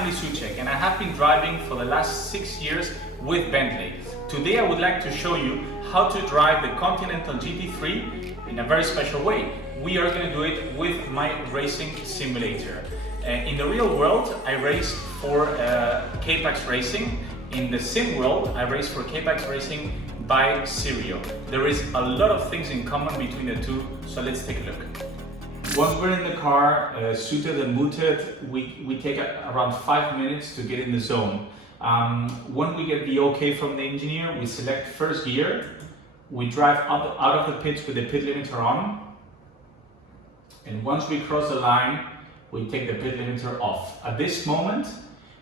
I'm Soucek and I have been driving for the last 6 years with Bentley. Today I would like to show you how to drive the Continental GT3 in a very special way. We are going to do it with my racing simulator. In the real world, I race for K-Pax Racing. In the sim world, I race for K-Pax Racing by SRO. There is a lot of things in common between the two, so let's take a look. Once we're in the car, suited and booted, we take around 5 minutes to get in the zone. When we get the okay from the engineer, we select first gear, we drive out of the pits with the pit limiter on, and once we cross the line, we take the pit limiter off. At this moment,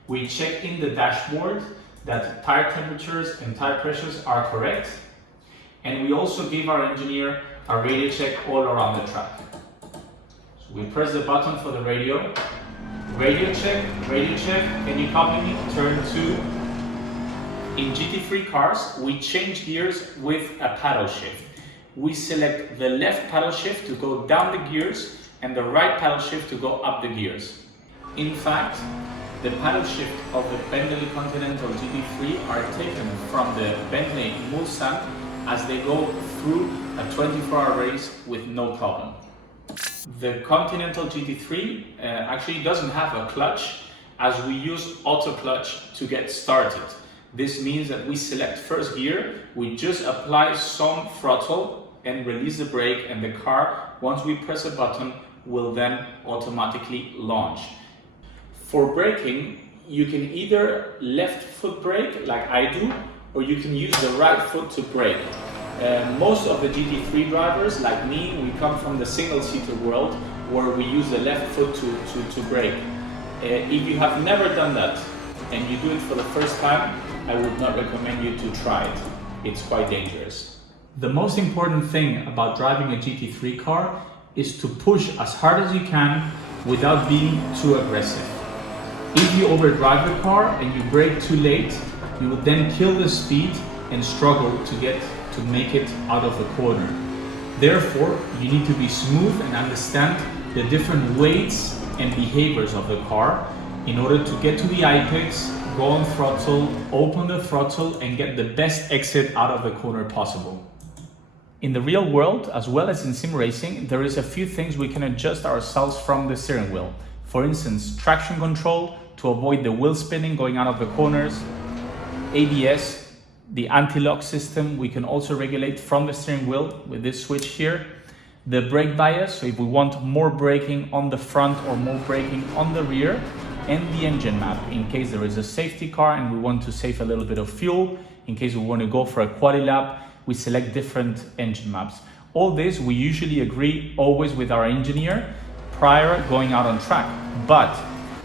we check in the dashboard that tire temperatures and tire pressures are correct, and we also give our engineer a radio check all around the track. We press the button for the radio check, can you copy me? Turn 2. In GT3 cars, we change gears with a paddle shift. We select the left paddle shift to go down the gears and the right paddle shift to go up the gears. In fact, the paddle shift of the Bentley Continental GT3 are taken from the Bentley Mulsanne as they go through a 24-hour race with no problem. The Continental GT3 actually doesn't have a clutch, as we use auto clutch to get started. This means that we select first gear, we just apply some throttle and release the brake, and the car, once we press a button, will then automatically launch. For braking, you can either left foot brake like I do, or you can use the right foot to brake. Most of the GT3 drivers, like me, we come from the single-seater world where we use the left foot to brake. If you have never done that and you do it for the first time, I would not recommend you to try it. It's quite dangerous. The most important thing about driving a GT3 car is to push as hard as you can without being too aggressive. If you overdrive the car and you brake too late, you will then kill the speed and struggle to make it out of the corner. Therefore, you need to be smooth and understand the different weights and behaviors of the car in order to get to the apex, go on throttle, open the throttle, and get the best exit out of the corner possible. In the real world, as well as in sim racing, there is a few things we can adjust ourselves from the steering wheel. For instance, traction control to avoid the wheel spinning going out of the corners, ABS, the anti-lock system we can also regulate from the steering wheel with this switch here. The brake bias, so if we want more braking on the front or more braking on the rear, and the engine map in case there is a safety car and we want to save a little bit of fuel. In case we want to go for a quali lap, we select different engine maps. All this we usually agree always with our engineer prior going out on track. But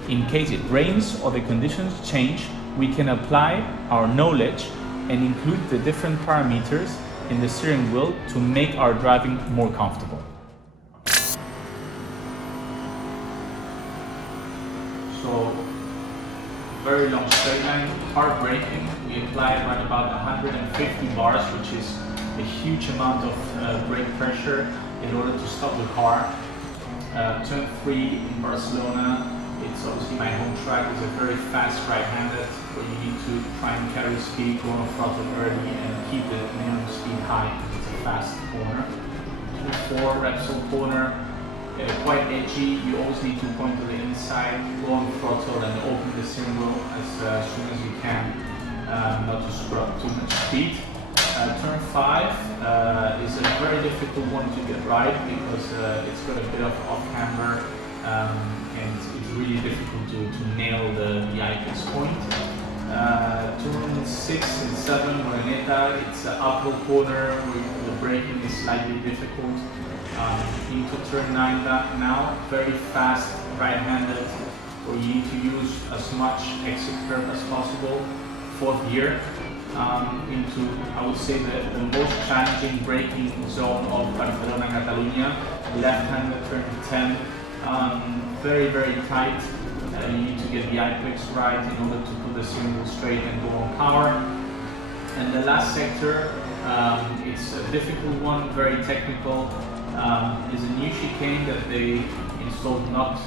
in case it rains or the conditions change, we can apply our knowledge and include the different parameters in the steering wheel to make our driving more comfortable. So, very long straight line, hard braking. We apply around about 150 bars, which is a huge amount of brake pressure in order to stop the car. Turn 3 in Barcelona. It's obviously my home track. It's a very fast right-handed where you need to try and carry speed, go on throttle early and keep the minimum speed high because it's a fast corner. 2-4 Repsol corner, quite edgy. You always need to point to the inside, go on throttle and open the steering wheel as soon as you can, not to screw up too much speed. Turn 5 is a very difficult one to get right because it's got a bit of off-camber and it's really difficult to nail the apex point. Turn 6 and 7, Moreneta, it's an uphill corner where the braking is slightly difficult. Into turn 9 now, very fast right-handed, where you need to use as much exit curve as possible. 4th gear. Into, I would say, the most challenging braking zone of Barcelona, Catalunya. Left-handed turn 10. Very, very tight. You need to get the apex right in order to put the steering wheel straight and go on power. And the last sector, it's a difficult one, very technical. Is a new chicane that they installed not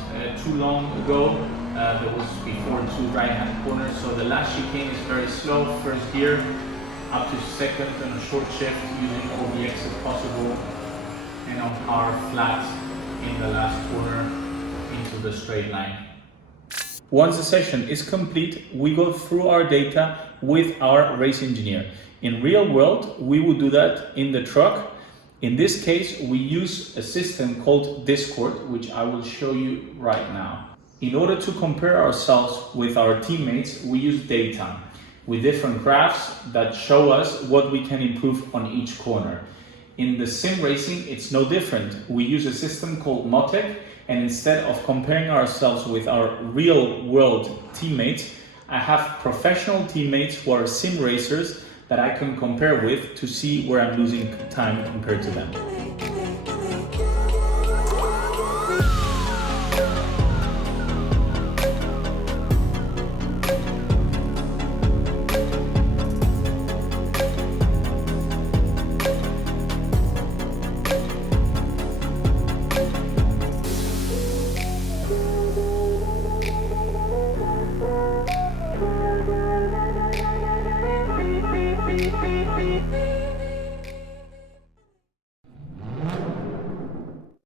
too long ago. There was before 2 right-hand corners, so the last chicane is very slow, first gear, up to second on a short shift, using all the exit possible, and on power flat in the last corner into the straight line. Once the session is complete, we go through our data with our race engineer. In real world, we would do that in the truck. In this case, we use a system called Discord, which I will show you right now. In order to compare ourselves with our teammates, we use data with different graphs that show us what we can improve on each corner. In the sim racing, it's no different. We use a system called Motec, and instead of comparing ourselves with our real world teammates, I have professional teammates who are sim racers that I can compare with to see where I'm losing time compared to them.